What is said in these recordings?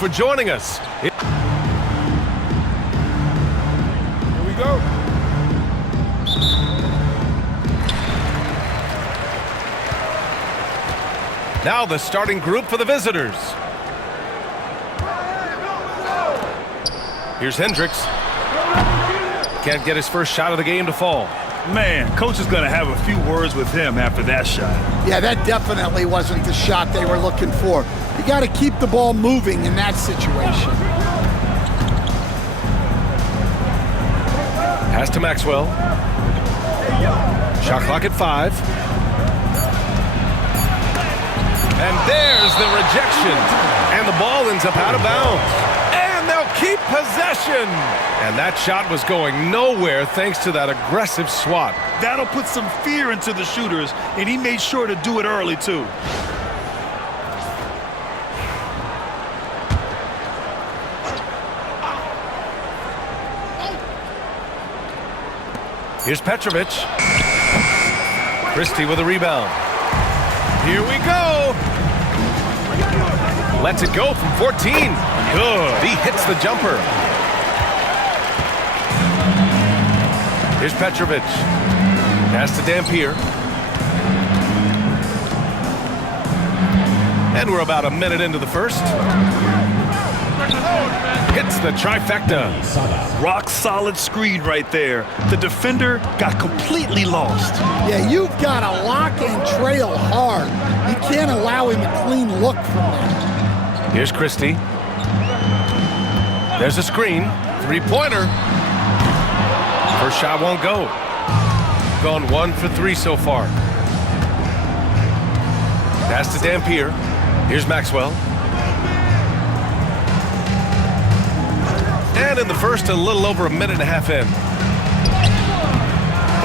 for joining us. Here we go. Now the starting group for the visitors. Here's Hendricks. Can't get his first shot of the game to fall. Man, coach is going to have a few words with him after that shot. Yeah, that definitely wasn't the shot they were looking for. You got to keep the ball moving in that situation. Pass to Maxwell. Shot clock at 5. And there's the rejection. And the ball ends up out of bounds. And they'll keep possession. And that shot was going nowhere thanks to that aggressive swat. That'll put some fear into the shooters, and he made sure to do it early, too. Here's Petrovic. Christie with a rebound. Here we go. Lets it go from 14. Good. He hits the jumper. Here's Petrovic. Pass to Dampier. And we're about a minute into the first. Hits the trifecta. Rock solid screen right there. The defender got completely lost. Yeah, you've got to lock and trail hard. You can't allow him a clean look from that. Here's Christie. There's a screen. Three-pointer. First shot won't go. Gone 1 for 3 so far. Pass to Dampier. Here's Maxwell. And in the first, a little over a minute and a half in.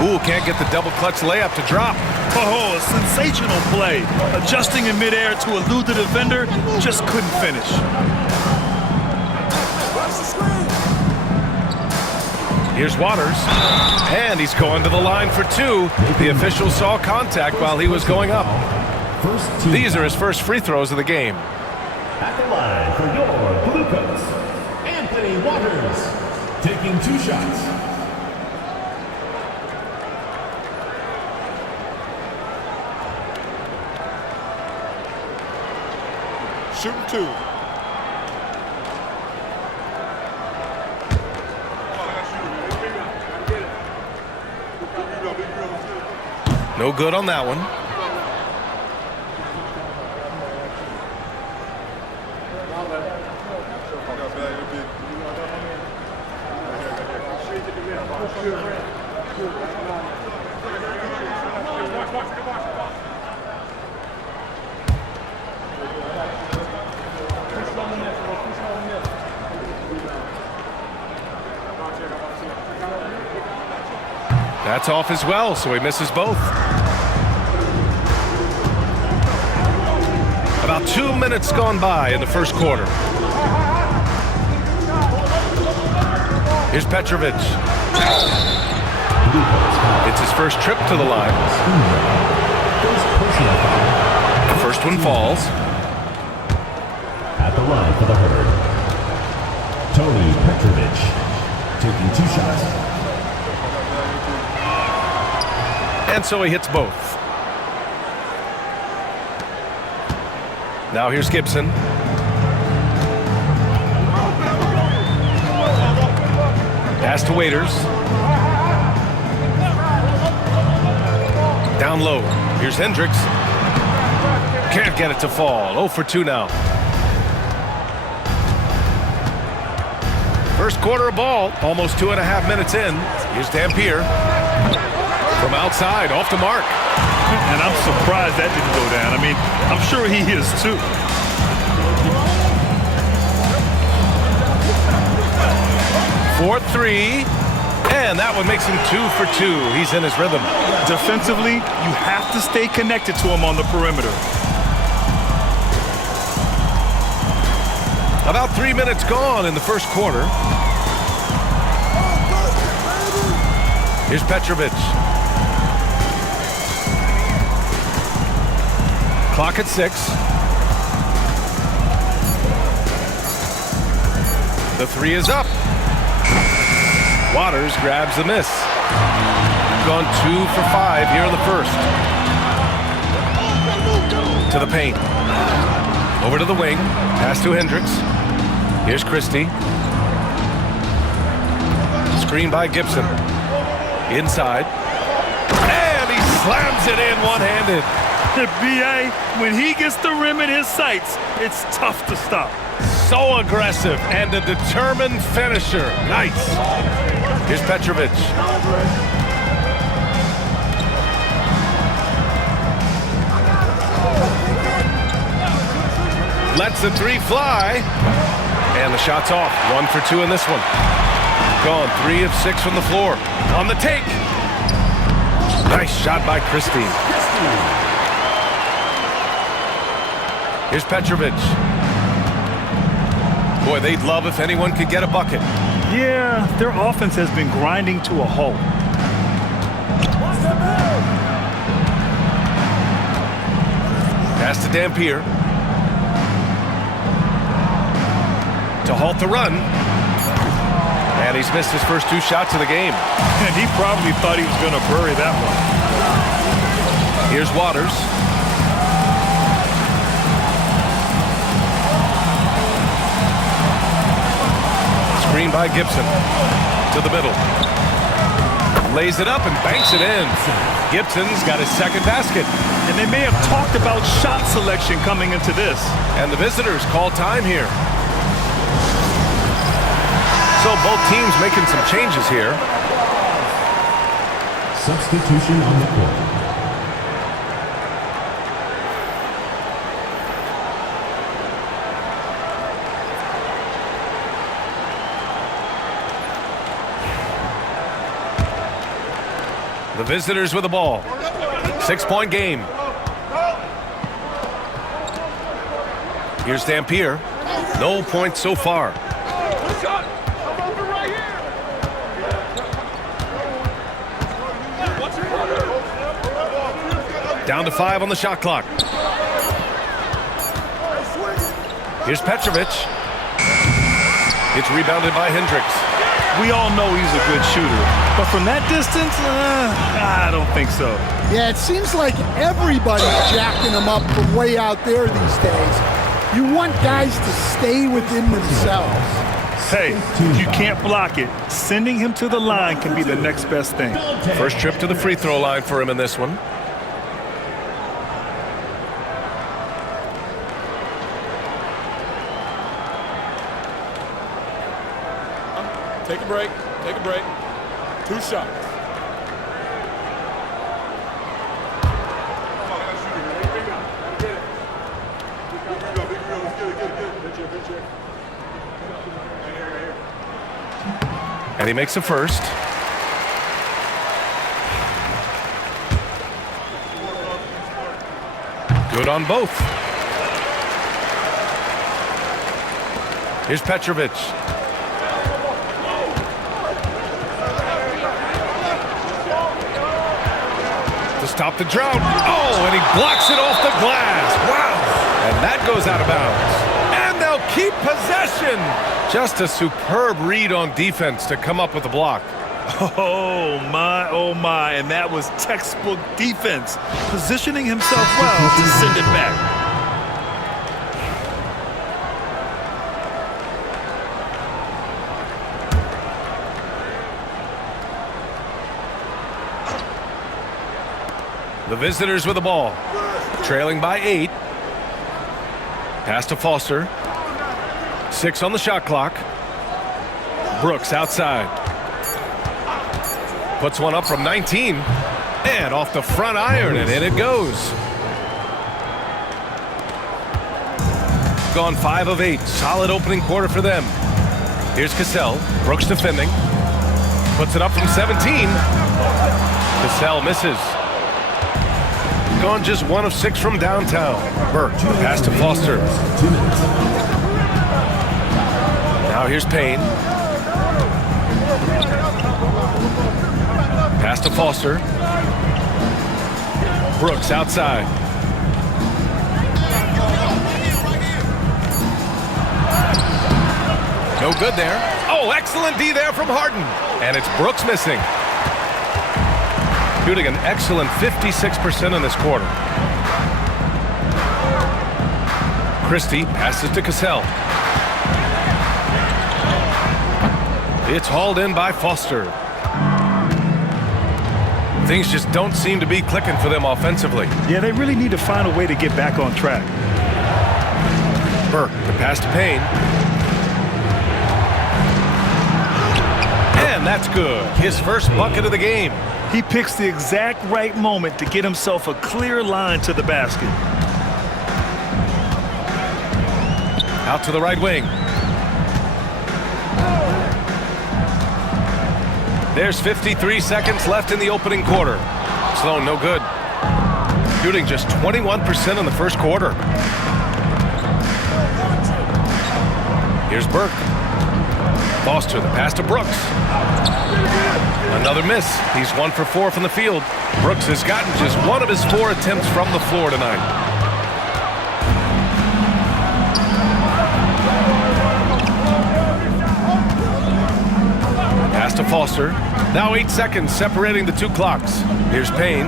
Ooh, can't get the double clutch layup to drop. Oh, sensational play. Adjusting in midair to elude the defender, just couldn't finish. Here's Waters. And he's going to the line for 2. The official saw contact while he was going up. These are his first free throws of the game. At the line for your Blue Coats, Anthony Waters, taking 2 shots. Shooting 2. No good on that one. That's off as well, so he misses both. About 2 minutes gone by in the first quarter. Here's Petrovic. It's his first trip to the line. The first one falls. At the line for the Herd, Tony Petrovic, taking 2 shots. And so he hits both. Now here's Gibson. Pass to Waiters. Down low. Here's Hendricks. Can't get it to fall. 0 for 2 now. First quarter of ball. Almost 2.5 minutes in. Here's Dampier. From outside, off to Mark. And I'm surprised that didn't go down. I mean, I'm sure he is too. For 3, and that one makes him 2 for 2. He's in his rhythm. Defensively, you have to stay connected to him on the perimeter. About 3 minutes gone in the first quarter. Here's Petrovic. Clock at 6. The three is up. Waters grabs the miss. Gone 2 for 5 here in the first. To the paint. Over to the wing. Pass to Hendricks. Here's Christie. Screen by Gibson. Inside. And he slams it in one-handed. B.A., when he gets the rim in his sights, it's tough to stop. So aggressive and a determined finisher. Nice. Here's Petrovic. Lets the three fly. And the shot's off. 1 for 2 in this one. Gone 3 of 6 from the floor. On the take. Nice shot by Christie. Here's Petrovic. Boy, they'd love if anyone could get a bucket. Yeah, their offense has been grinding to a halt. Pass to Dampier. To halt the run. And he's missed his first 2 shots of the game. And he probably thought he was going to bury that one. Here's Waters. Screen by Gibson. To the middle. Lays it up and banks it in. Gibson's got his second basket. And they may have talked about shot selection coming into this. And the visitors call time here. So both teams making some changes here. Substitution on the court. The visitors with the ball. 6-point game. Here's Dampier. No points so far. Down to 5 on the shot clock. Here's Petrovic. It's rebounded by Hendricks. We all know he's a good shooter, but from that distance, I don't think so. Yeah, it seems like everybody's jacking him up from way out there these days. You want guys to stay within themselves. Hey, if you can't block it, sending him to the line can be the next best thing. First trip to the free throw line for him in this one. Take a break. Take a break. 2 shots. And he makes a first. Good on both. Here's Petrovic. To stop the drought. Oh, and he blocks it off the glass. Wow. And that goes out of bounds. And they'll keep possession. Just a superb read on defense to come up with the block. Oh my, and that was textbook defense, positioning himself well to send it back. The visitors with the ball, trailing by 8. Pass to Foster. 6 on the shot clock. Brooks outside. Puts one up from 19. And off the front iron, and in it goes. Gone 5 of 8. Solid opening quarter for them. Here's Cassell. Brooks defending. Puts it up from 17. Cassell misses. Gone just 1 of 6 from downtown. Burke, the pass to Foster. Now here's Payne. Pass to Foster. Brooks outside. No good there. Oh, excellent D there from Harden. And it's Brooks missing. Shooting an excellent 56% in this quarter. Christie passes to Cassell. It's hauled in by Foster. Things just don't seem to be clicking for them offensively. Yeah, they really need to find a way to get back on track. Burke, the pass to Payne. And that's good. His first bucket of the game. He picks the exact right moment to get himself a clear line to the basket. Out to the right wing. There's 53 seconds left in the opening quarter. Sloan, no good. Shooting just 21% in the first quarter. Here's Burke. Foster, the pass to Brooks. Another miss. He's 1 for 4 from the field. Brooks has gotten just one of his 4 attempts from the floor tonight. Pass to Foster. Now 8 seconds separating the two clocks. Here's Payne.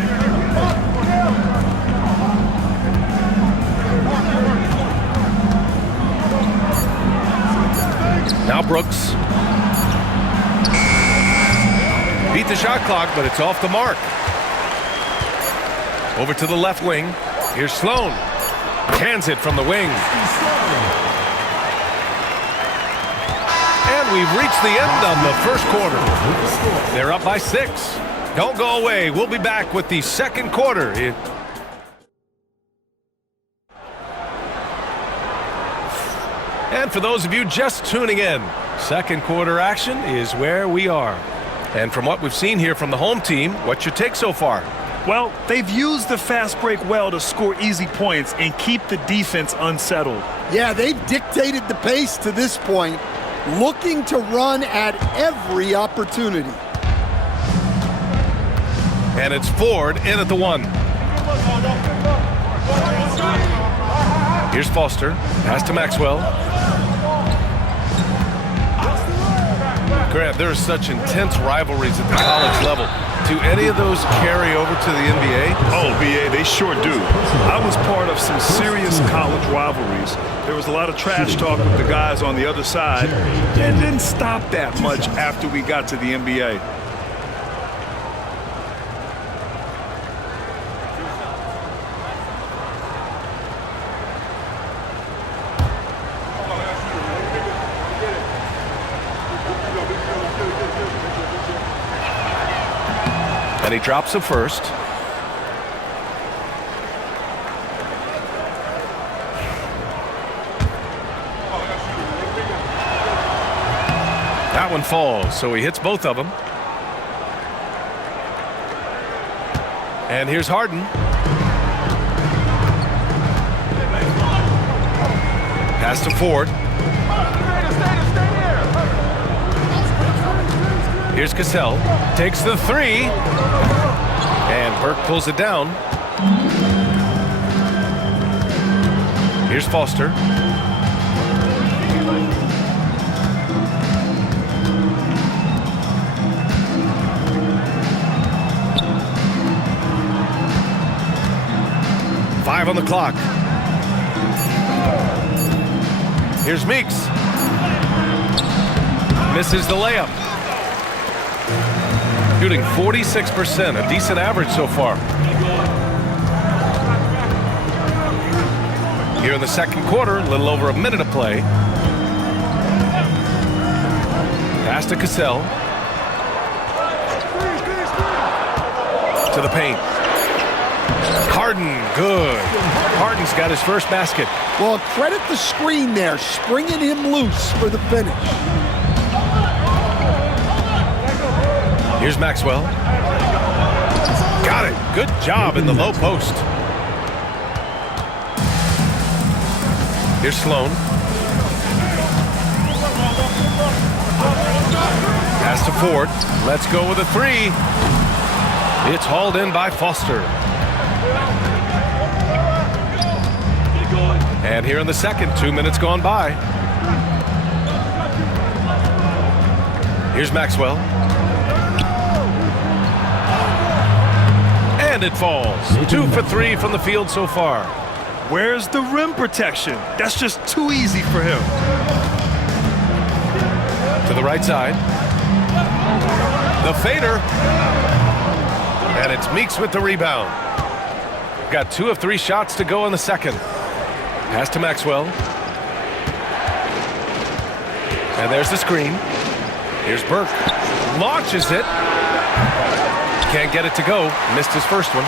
Now Brooks. Beat the shot clock, but it's off the mark. Over to the left wing. Here's Sloan. Cans it from the wing. And we've reached the end of the first quarter. They're up by 6. Don't go away. We'll be back with the second quarter. And for those of you just tuning in, second quarter action is where we are. And from what we've seen here from the home team, what's your take so far? Well, they've used the fast break well to score easy points and keep the defense unsettled. Yeah, they've dictated the pace to this point, looking to run at every opportunity. And it's Ford in at the 1. Here's Foster. Pass to Maxwell. Grant, there are such intense rivalries at the college level. Do any of those carry over to the NBA? Oh, BA, they sure do. I was part of some serious college rivalries. There was a lot of trash talk with the guys on the other side. It didn't stop that much after we got to the NBA. And he drops the first. That one falls, so he hits both of them. And here's Harden. Pass to Ford. Here's Cassell. Takes the 3. And Burke pulls it down. Here's Foster. Five on the clock. Here's Meeks. Misses the layup. Shooting 46%, a decent average so far. Here in the second quarter, a little over a minute of play. Pass to Cassell. To the paint. Harden, good. Harden's got his first basket. Well, credit the screen there, springing him loose for the finish. Here's Maxwell. Got it. Good job in the low post. Here's Sloan. Pass to Ford. Let's go with a 3. It's hauled in by Foster. And here in the second, 2 minutes gone by. Here's Maxwell. And it falls. 2 for 3 from the field so far. Where's the rim protection? That's just too easy for him. To the right side. The fader. And it's Meeks with the rebound. Got 2 of 3 shots to go in the second. Pass to Maxwell. And there's the screen. Here's Burke. Launches it. Can't get it to go. Missed his first one.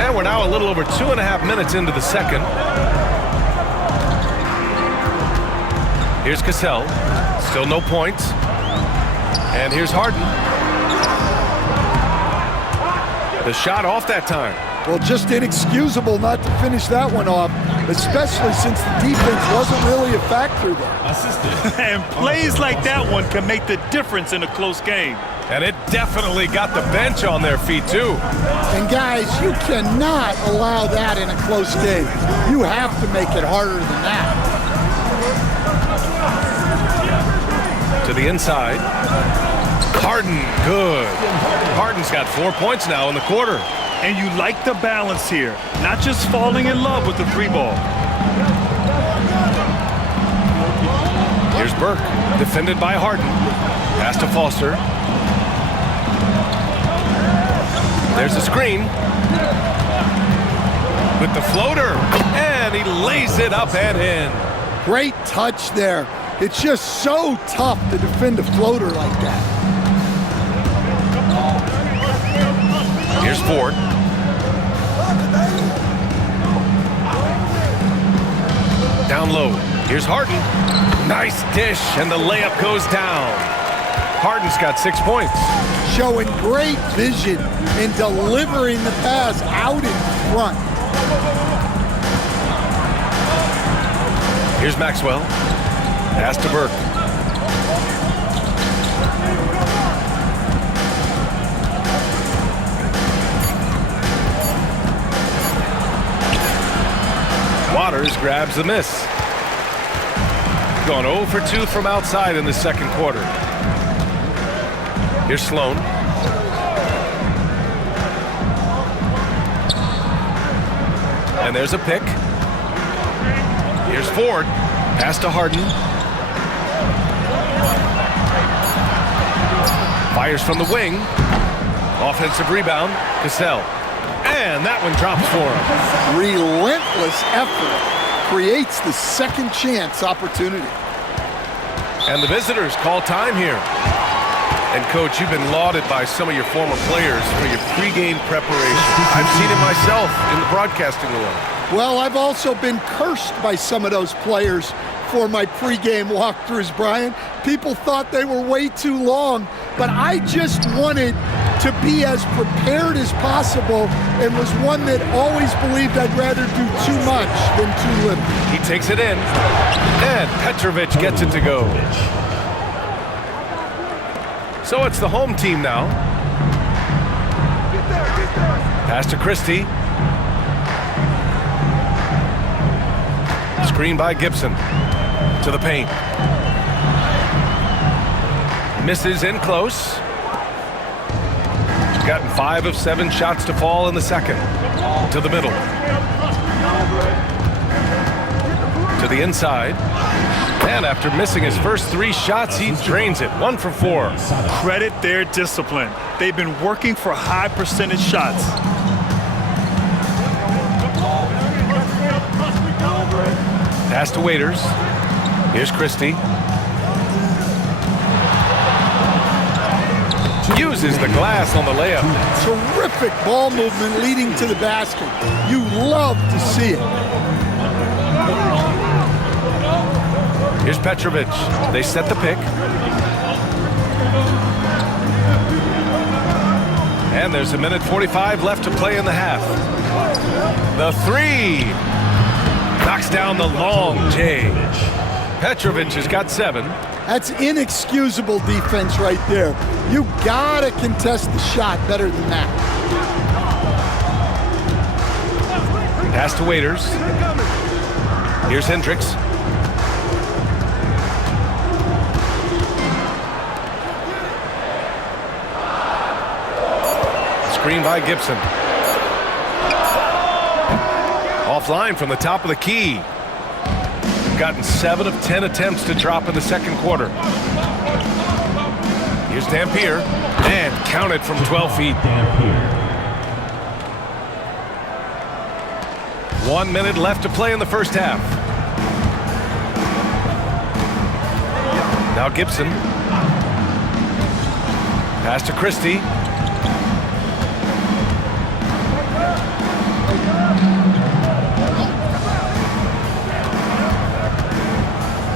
And we're now a little over 2.5 minutes into the second. Here's Cassell. Still no points. And here's Harden. The shot off that time. Well, just inexcusable not to finish that one off, especially since the defense wasn't really a factor there. Assistant. And plays like that one can make the difference in a close game. And it definitely got the bench on their feet, too. And guys, you cannot allow that in a close game. You have to make it harder than that. To the inside. Harden, good. Harden's got 4 points now in the quarter. And you like the balance here, not just falling in love with the 3 ball. Here's Burke, defended by Harden. Pass to Foster. There's the screen. With the floater, and he lays it up and in. Great touch there. It's just so tough to defend a floater like that. Here's Ford. Down low. Here's Harden. Nice dish, and the layup goes down. Harden's got 6 points. Showing great vision in delivering the pass out in front. Here's Maxwell. Pass to Burke. Waters grabs the miss. Gone 0 for 2 from outside in the second quarter. Here's Sloan. And there's a pick. Here's Ford. Pass to Harden. Fires from the wing. Offensive rebound. Cassell. And that one drops for him. Relentless effort creates the second chance opportunity. And the visitors call time here. And Coach, you've been lauded by some of your former players for your pregame preparation. I've seen it myself in the broadcasting world. Well, I've also been cursed by some of those players for my pregame walkthroughs, Brian. People thought they were way too long, but I just wanted to be as prepared as possible and was one that always believed I'd rather do too much than too little. He takes it in, and Petrovic gets it to go. So it's the home team now. Pass to Christie. Screen by Gibson. To the paint. Misses in close. Gotten 5 of 7 shots to fall in the second. To the middle. To the inside. And after missing his first 3 shots, he drains it. 1 for 4. Credit their discipline. They've been working for high percentage shots. Pass to Waiters. Here's Christie. Uses the glass on the layup. Terrific ball movement leading to the basket. You love to see it. Here's Petrovic. They set the pick. And there's 1:45 left to play in the half. The 3. Knocks down the long J. Petrovic has got 7. That's inexcusable defense right there. You gotta contest the shot better than that. Pass to Waiters. Here's Hendricks. screen by Gibson. Offline from the top of the key. Gotten 7 of 10 attempts to drop in the second quarter. Here's Dampier, and counted from 12 feet. 1 minute left to play in the first half. Now Gibson. Pass to Christie.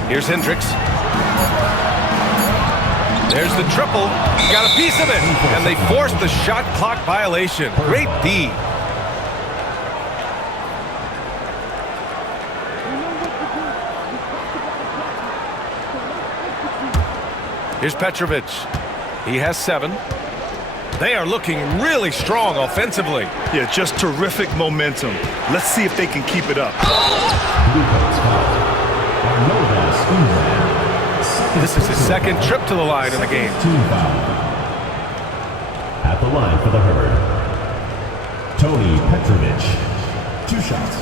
Here's Hendricks. There's the triple. He got a piece of it. And they forced the shot clock violation. Great D. Here's Petrovic. He has 7. They are looking really strong offensively. Yeah, just terrific momentum. Let's see if they can keep it up. This is his second trip to the line in the game. At the line for the Herd, Tony Petrovic. 2 shots.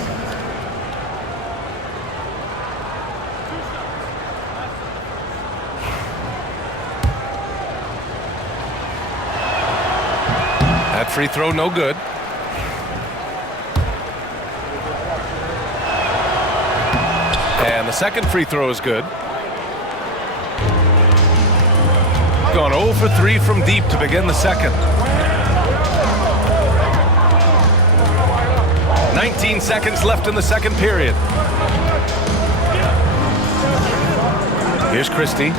That free throw no good. And the second free throw is good. Gone 0 for 3 from deep to begin the second. 19 seconds left in the second period. Here's Christie.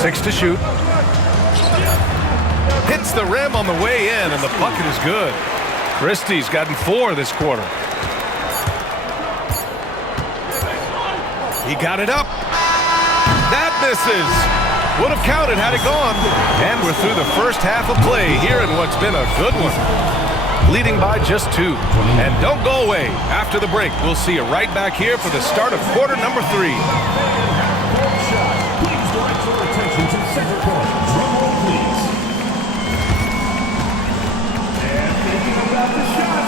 6 to shoot. Hits the rim on the way in, and the bucket is good. Christie's gotten 4 this quarter. He got it up. That misses. Would have counted had it gone. And we're through the first half of play here in what's been a good one. Leading by just 2. And don't go away. After the break, we'll see you right back here for the start of quarter number 3. Please direct your attention to center court. Drum roll, please. And thinking about the shot.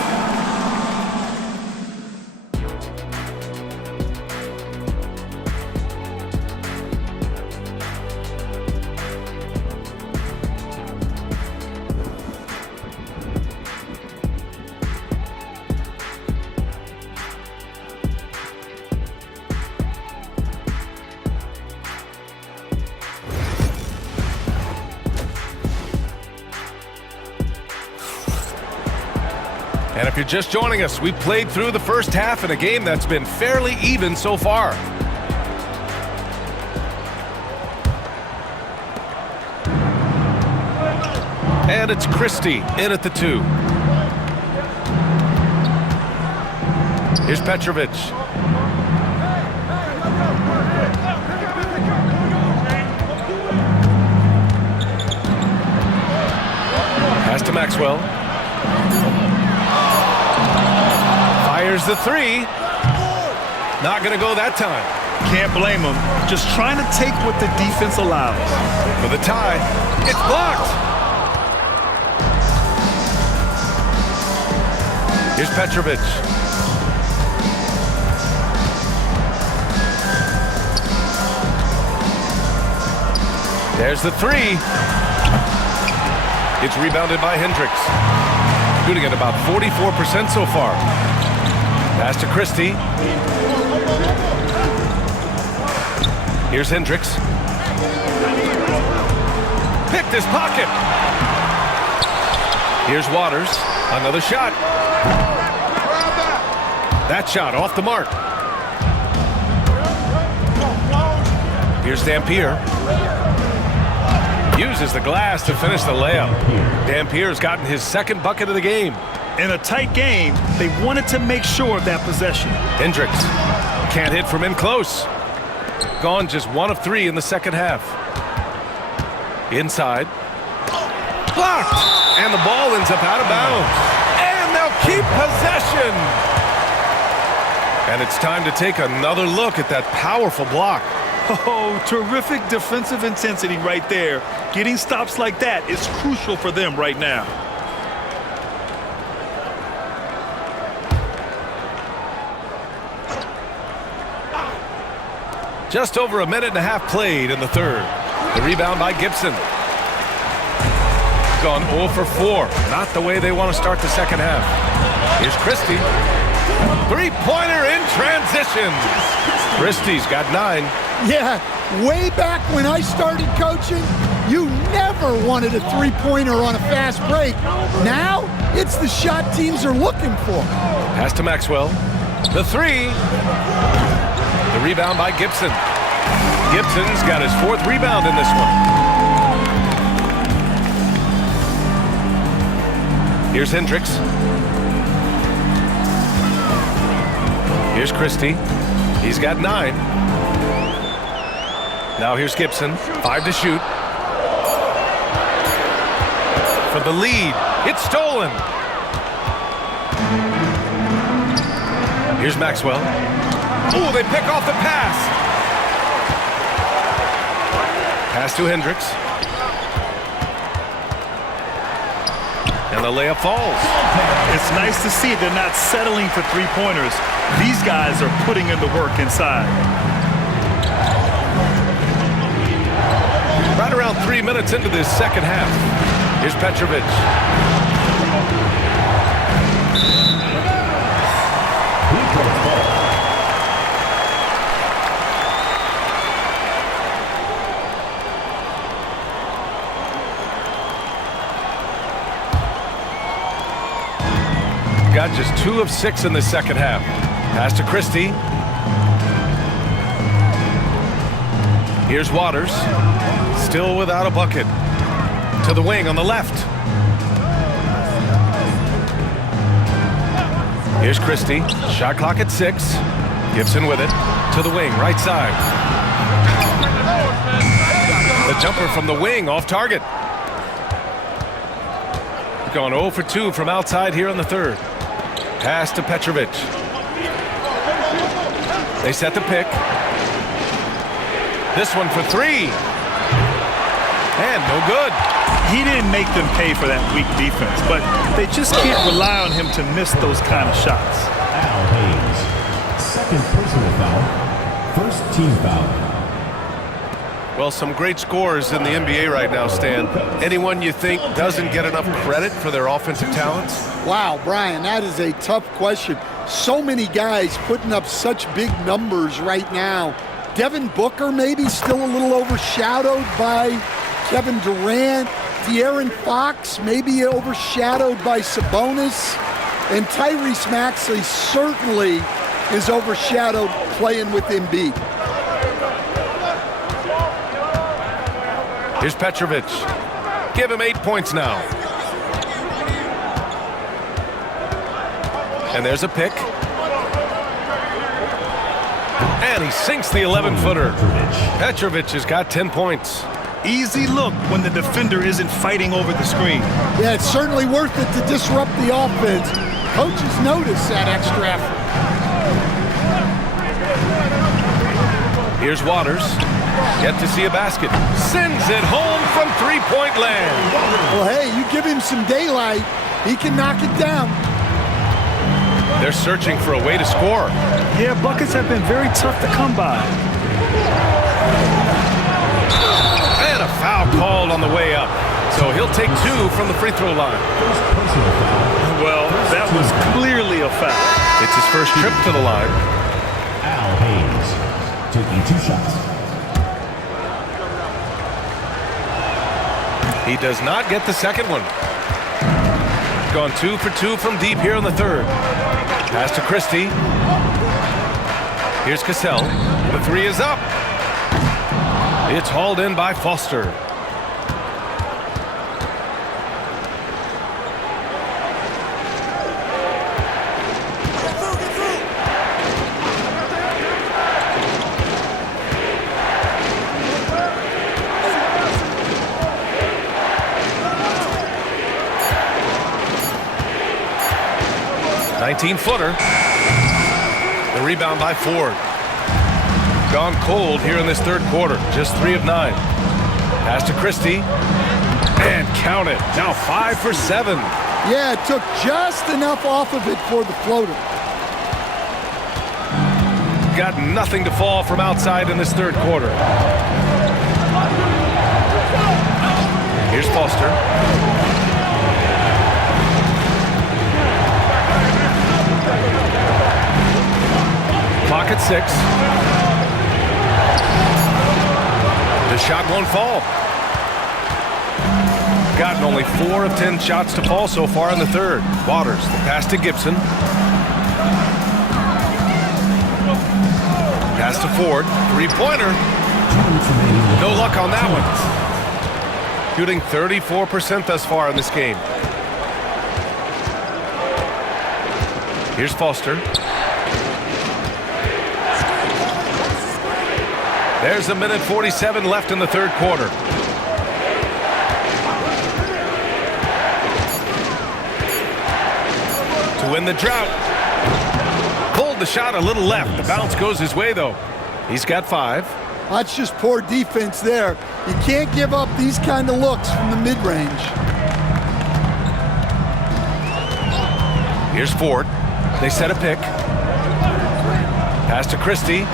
And if you're just joining us, we played through the first half in a game that's been fairly even so far. And it's Christie in at the 2. Here's Petrovic. Pass to Maxwell. Fires the 3. Not going to go that time. Can't blame them. Just trying to take what the defense allows. For the tie. It's blocked. Here's Petrovic. There's the 3. It's rebounded by Hendricks. Shooting at about 44% so far. Pass to Christie. Here's Hendricks. Picked his pocket. Here's Waters. Another shot. That shot off the mark. Here's Dampier. Uses the glass to finish the layup. Dampier's gotten his second bucket of the game. In a tight game, they wanted to make sure of that possession. Hendricks can't hit from in close. Gone just 1 of 3 in the second half. Inside. Blocked! And the ball ends up out of bounds. And they'll keep possession. And it's time to take another look at that powerful block. Oh, terrific defensive intensity right there. Getting stops like that is crucial for them right now. Just over a minute and a half played in the third. The rebound by Gibson. Gone 0 for 4. Not the way they want to start the second half. Here's Christie. Three-pointer in transition. Christie's got 9. Yeah, way back when I started coaching, you never wanted a three-pointer on a fast break. Now, it's the shot teams are looking for. Pass to Maxwell. The three. The rebound by Gibson. Gibson's got his 4th rebound in this one. Here's Hendricks. Here's Christie. He's got 9. Now here's Gibson. 5 to shoot. For the lead. It's stolen. Here's Maxwell. Oh, they pick off the pass. Pass to Hendricks. And the layup falls. It's nice to see they're not settling for three-pointers. These guys are putting in the work inside. Right around 3 minutes into this second half. Here's Petrovic. Got just 2 of 6 in the second half. Pass to Christie. Here's Waters. Still without a bucket. To the wing on the left. Here's Christie. Shot clock at 6. Gibson with it. To the wing, right side. The jumper from the wing, off target. Gone 0 for 2 from outside here in the third. Pass to Petrovic. They set the pick. This one for 3. And no good. He didn't make them pay for that weak defense, but they just can't rely on him to miss those kind of shots. Al Hayes, 2nd personal foul, 1st team foul. Well, some great scorers in the NBA right now, Stan. Anyone you think doesn't get enough credit for their offensive talents? Wow, Brian, that is a tough question. So many guys putting up such big numbers right now. Devin Booker maybe still a little overshadowed by Kevin Durant. De'Aaron Fox maybe overshadowed by Sabonis. And Tyrese Maxey certainly is overshadowed playing with Embiid. Here's Petrovic. Give him 8 points now. And there's a pick. And he sinks the 11-footer. Petrovic has got 10 points. Easy look when the defender isn't fighting over the screen. Yeah, it's certainly worth it to disrupt the offense. Coaches notice that extra effort. Here's Waters. Yet to see a basket. Sends it home from three-point land. Well, hey, you give him some daylight, he can knock it down. They're searching for a way to score. Yeah, buckets have been very tough to come by. And a foul called on the way up. So he'll take 2 from the free throw line. Well, that was clearly a foul. It's his first trip to the line. Al Hayes, taking 2 shots. He does not get the second one. Gone 2 for 2 from deep here in the third. Pass to Christie. Here's Cassell. The 3 is up. It's hauled in by Foster. Footer. The rebound by Ford. gone cold here in this third quarter. Just 3 of 9. Pass to Christie. And count it. Now 5 for 7. Yeah, it took just enough off of it for the floater. Got nothing to fall from outside in this third quarter. Here's Foster. Clock at 6. The shot won't fall. Gotten only 4 of 10 shots to fall so far in the third. Waters, the pass to Gibson. Pass to Ford. 3-pointer. No luck on that one. Shooting 34% thus far in this game. Here's Foster. There's a minute 47 left in the third quarter. To win the drought. Pulled the shot a little left. The bounce goes his way, though. He's got 5. That's just poor defense there. You can't give up these kind of looks from the mid-range. Here's Ford. They set a pick. Pass to Christie.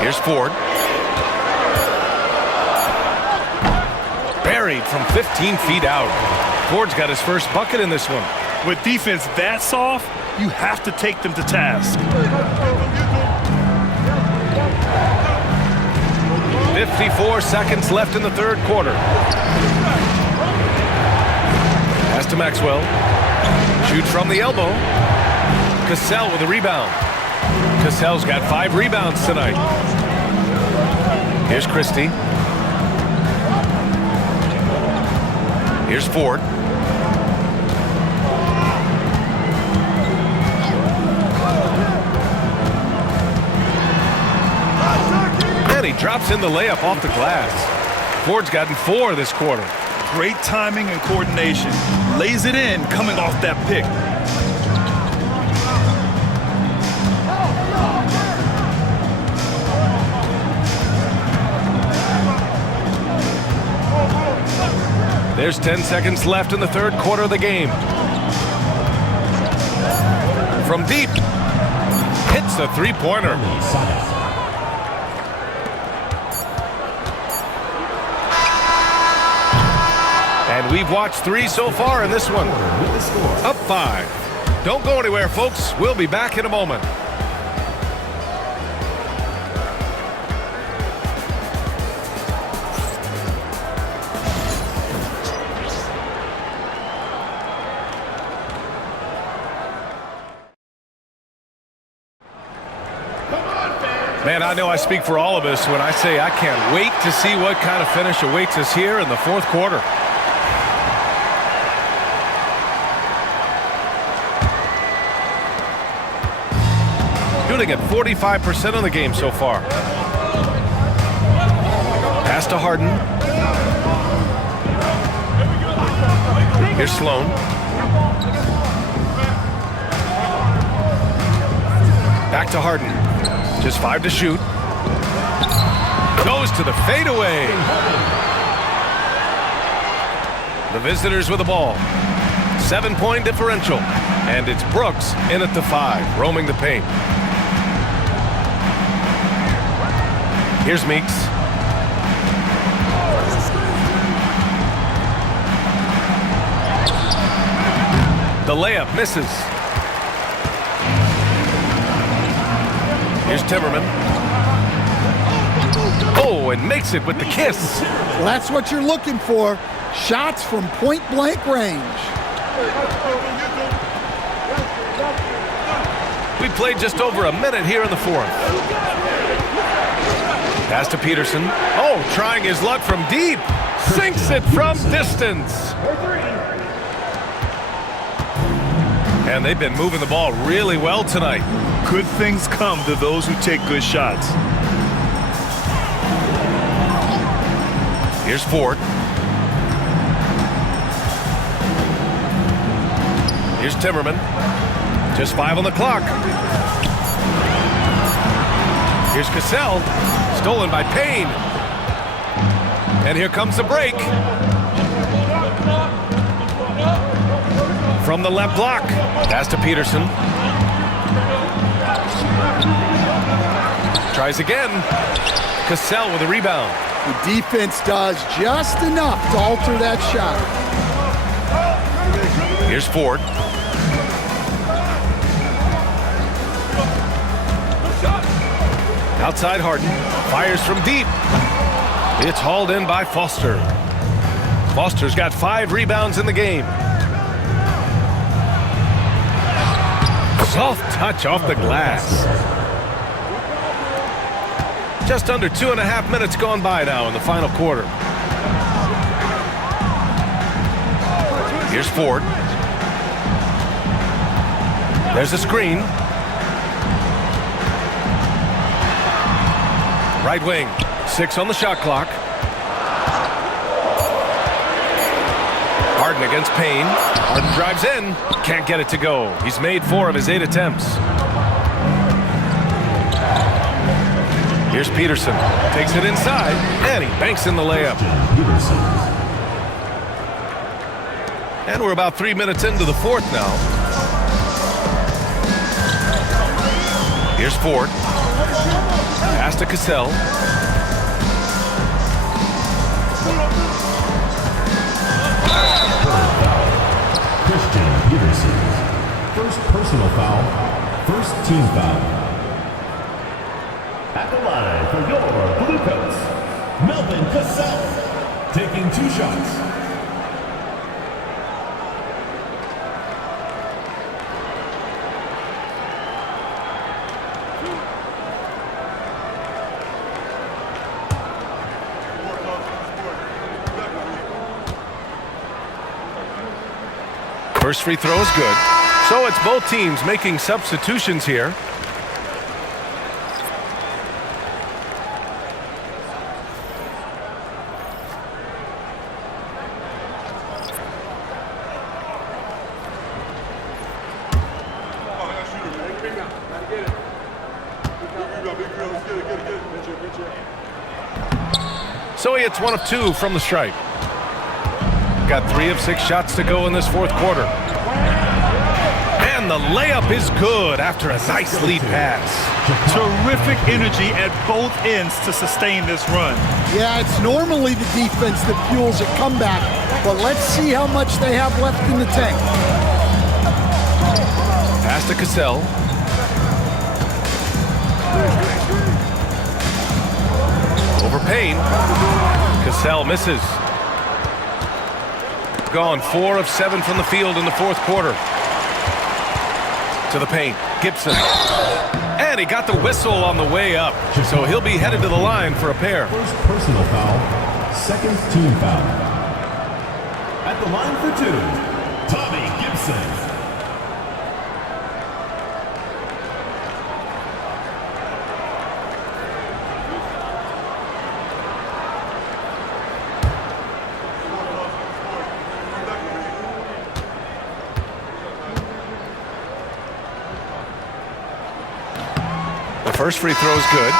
Here's Ford. Buried from 15 feet out. Ford's got his first bucket in this one. With defense that soft, you have to take them to task. 54 seconds left in the third quarter. Pass to Maxwell. Shoots from the elbow. Cassell with a rebound. Cassell's got 5 rebounds tonight. Here's Christie. Here's Ford. And he drops in the layup off the glass. Ford's gotten 4 this quarter. Great timing and coordination. Lays it in coming off that pick. There's 10 seconds left in the third quarter of the game. From deep. Hits the 3-pointer. And we've watched 3 so far in this one. Up 5. Don't go anywhere, folks. We'll be back in a moment. Man, I know I speak for all of us when I say I can't wait to see what kind of finish awaits us here in the fourth quarter. Shooting at 45% of the game so far. Pass to Harden. Here's Sloan. Back to Harden. Just 5 to shoot. Goes to the fadeaway. The visitors with the ball. 7-point differential. And it's Brooks in at the 5, roaming the paint. Here's Meeks. The layup misses. Here's Timmerman. Oh, and makes it with the kiss. Well, that's what you're looking for. Shots from point-blank range. We played just over a minute here in the fourth. Pass to Peterson. Oh, trying his luck from deep. Sinks it from distance. And they've been moving the ball really well tonight. Good things come to those who take good shots. Here's Ford. Here's Timmerman. Just 5 on the clock. Here's Cassell. Stolen by Payne. And here comes the break. From the left block. Pass to Peterson. Tries again. Cassell with a rebound. The defense does just enough to alter that shot. Here's Ford. Outside Harden. Fires from deep. It's hauled in by Foster. Foster's got 5 rebounds in the game. Soft touch off the glass. Just under 2.5 minutes gone by now in the final quarter. Here's Ford. There's a screen. Right wing. 6 on the shot clock. Harden against Payne. Harden drives in. Can't get it to go. He's made 4 of his 8 attempts. Here's Peterson. Takes it inside. And he banks in the layup. And we're about 3 minutes into the fourth now. Here's Ford. Pass to Cassell. Christian Peterson. First personal foul. First team foul. At the line for your Blue Coats, Melvin Cassell. Taking 2 shots. First free throw is good. So it's both teams making substitutions here. So he hits 1 of 2 from the stripe. Got 3 of 6 shots to go in this fourth quarter. And the layup is good after a nice lead pass. Terrific energy at both ends to sustain this run. Yeah, it's normally the defense that fuels a comeback, but let's see how much they have left in the tank. Pass to Cassell. Over Payne. Cassell misses. Gone 4 of 7 from the field in the fourth quarter. To the paint. Gibson. And he got the whistle on the way up. So he'll be headed to the line for a pair. First personal foul. Second team foul. At the line for 2, Tommy Gibson. First free throw is good.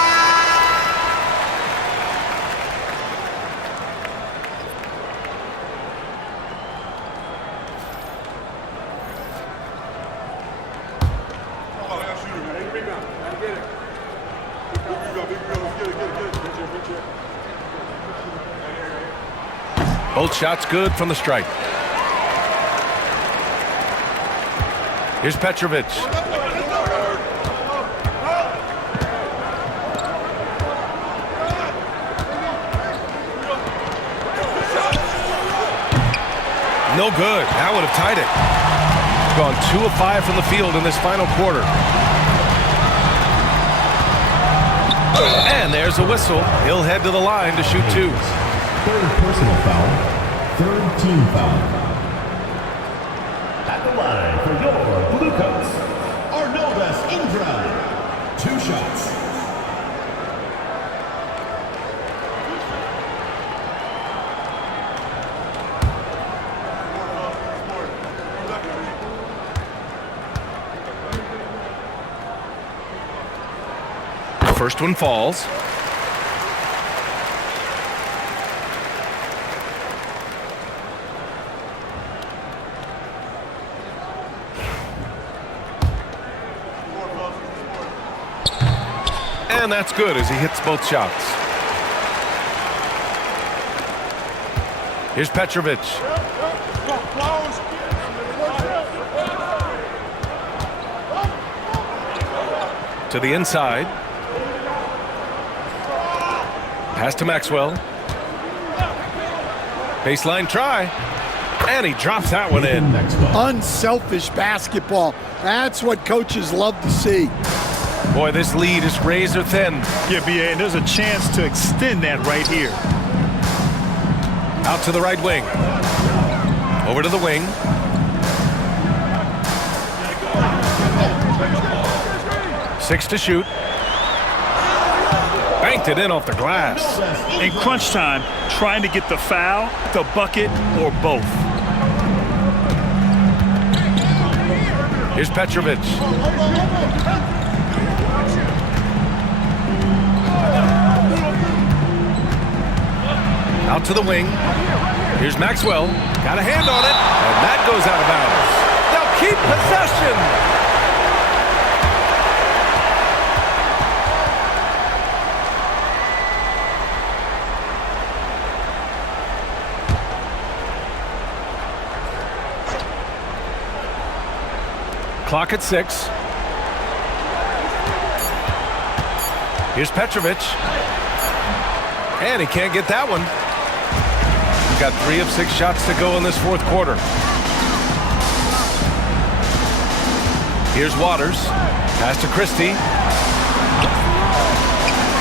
Both shots good from the stripe. Here's Petrovic. No good. That would have tied it. Gone 2 of 5 from the field in this final quarter. And there's a whistle. He'll head to the line to shoot 2. Third personal foul. Third team foul. At the line for your Blue Coats, Arnoldas Ingram. 2 shots. First one falls. And that's good as he hits both shots. Here's Petrovic. To the inside. Pass to Maxwell. Baseline try. And he drops that one in. Unselfish basketball. That's what coaches love to see. Boy, this lead is razor thin. Yeah, B.A., and there's a chance to extend that right here. Out to the right wing. Over to the wing. Six to shoot. Banked it in off the glass. In crunch time, trying to get the foul, the bucket, or both. Here's Petrovic. Out to the wing. Here's Maxwell. Got a hand on it. And that goes out of bounds. They'll keep possession. Clock at 6. Here's Petrovic. And he can't get that one. He's got 3 of 6 shots to go in this fourth quarter. Here's Waters. Pass to Christie.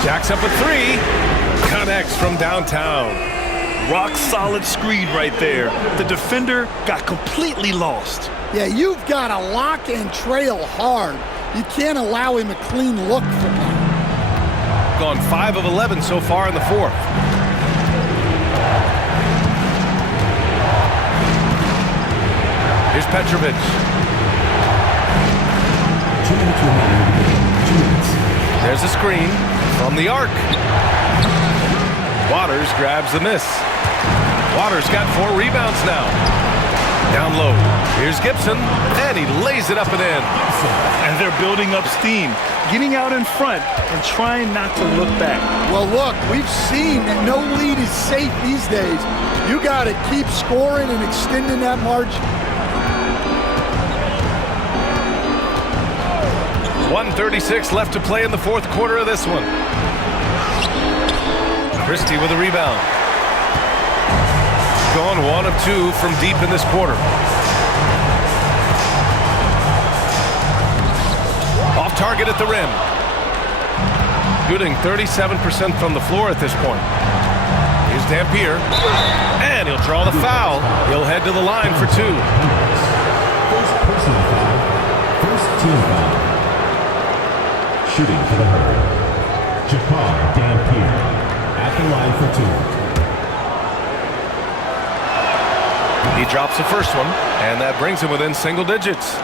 Jacks up a 3. Connects from downtown. Rock solid screen right there. The defender got completely lost. Yeah, you've got to lock and trail hard. You can't allow him a clean look from that. Gone 5 of 11 so far in the fourth. Here's Petrovic. There's a screen from the arc. Waters grabs the miss. Waters got 4 rebounds now. Down low. Here's Gibson, and he lays it up and in. And they're building up steam, getting out in front and trying not to look back. Well, look, we've seen that no lead is safe these days. You got to keep scoring and extending that margin. 1:36 left to play in the fourth quarter of this one. Christie with a rebound. Gone 1 of 2 from deep in this quarter. Off target at the rim. Shooting 37% from the floor at this point. Here's Dampier. And he'll draw the foul. He'll head to the line for 2. First personal foul. First team foul. Shooting for the Herd. Jafar Dampier at the line for 2. He drops the first one, and that brings him within single digits.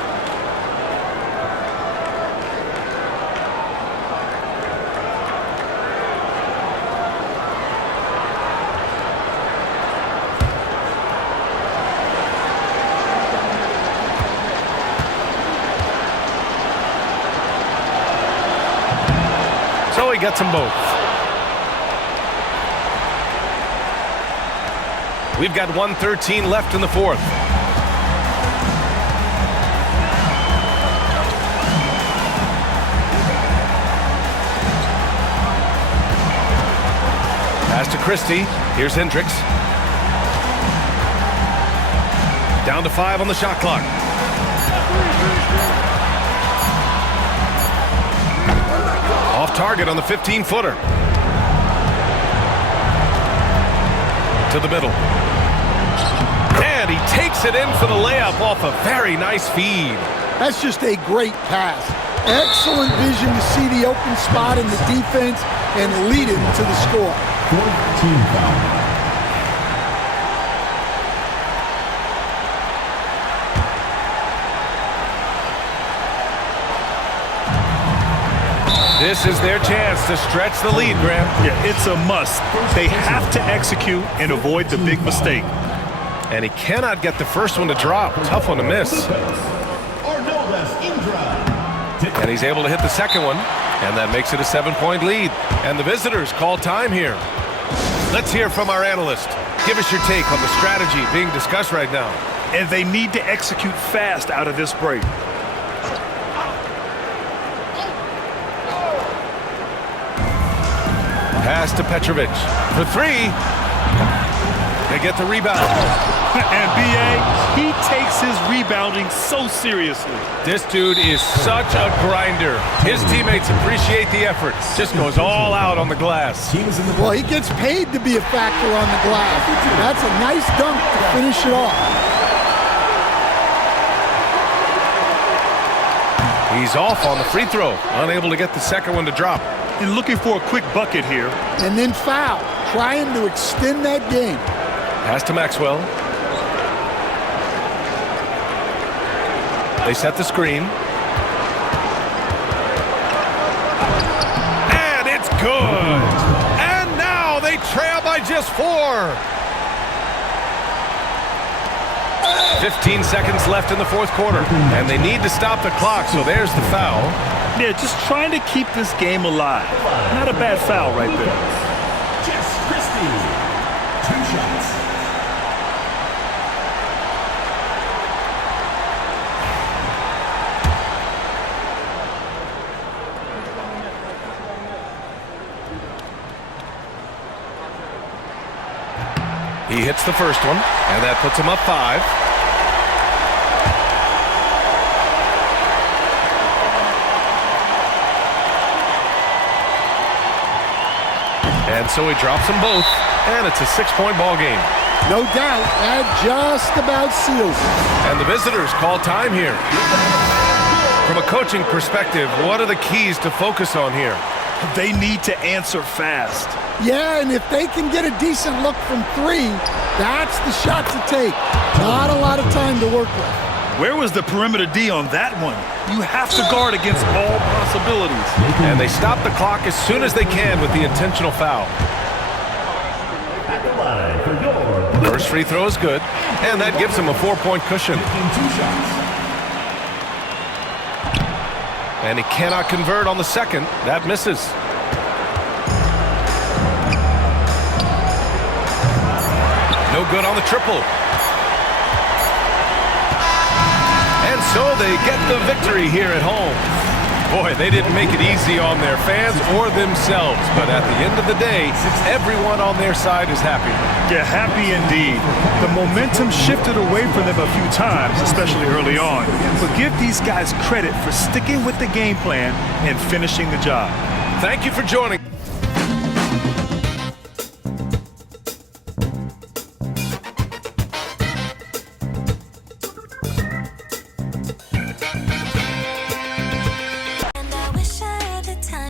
So he gets them both. We've got 1:13 left in the fourth. Pass to Christie. Here's Hendricks. Down to 5 on the shot clock. Off target on the 15-footer. To the middle. And he takes it in for the layup off a very nice feed. That's just a great pass. Excellent vision to see the open spot in the defense and lead it to the score. Fourth team foul. This is their chance to stretch the lead, Graham. Yeah, it's a must. They have to execute and avoid the big mistake. And he cannot get the first one to drop. Tough one to miss. And he's able to hit the second one, and that makes it a 7-point lead. And the visitors call time here. Let's hear from our analyst. Give us your take on the strategy being discussed right now. And they need to execute fast out of this break. Pass to Petrovic for three. They get the rebound. And B.A., he takes his rebounding so seriously. This dude is such a grinder. His teammates appreciate the effort. Just goes all out on the glass. Well, he gets paid to be a factor on the glass. That's a nice dunk to finish it off. He's off on the free throw, unable to get the second one to drop. And looking for a quick bucket here. And then foul, trying to extend that game. Pass to Maxwell. They set the screen. And it's good. And now they trail by just 4. 15 seconds left in the fourth quarter, and they need to stop the clock, so there's the foul. Yeah, just trying to keep this game alive. Not a bad foul right there. Jess Christie, 2 shots. He hits the first one, and that puts him up 5. And so he drops them both, and it's a 6-point ball game. No doubt, that just about seals it. And the visitors call time here. From a coaching perspective, what are the keys to focus on here? They need to answer fast. Yeah, and if they can get a decent look from 3, that's the shot to take. Not a lot of time to work with. Where was the perimeter D on that one? You have to guard against all possibilities. And they stop the clock as soon as they can with the intentional foul. At the line for your First free throw is good, and that gives him a 4-point cushion. 2 shots. And he cannot convert on the second. That misses. No good on the triple. And so they get the victory here at home. Boy, they didn't make it easy on their fans or themselves, but at the end of the day, everyone on their side is happy. Yeah, happy indeed. The momentum shifted away from them a few times, especially early on. But give these guys credit for sticking with the game plan and finishing the job. Thank you for joining.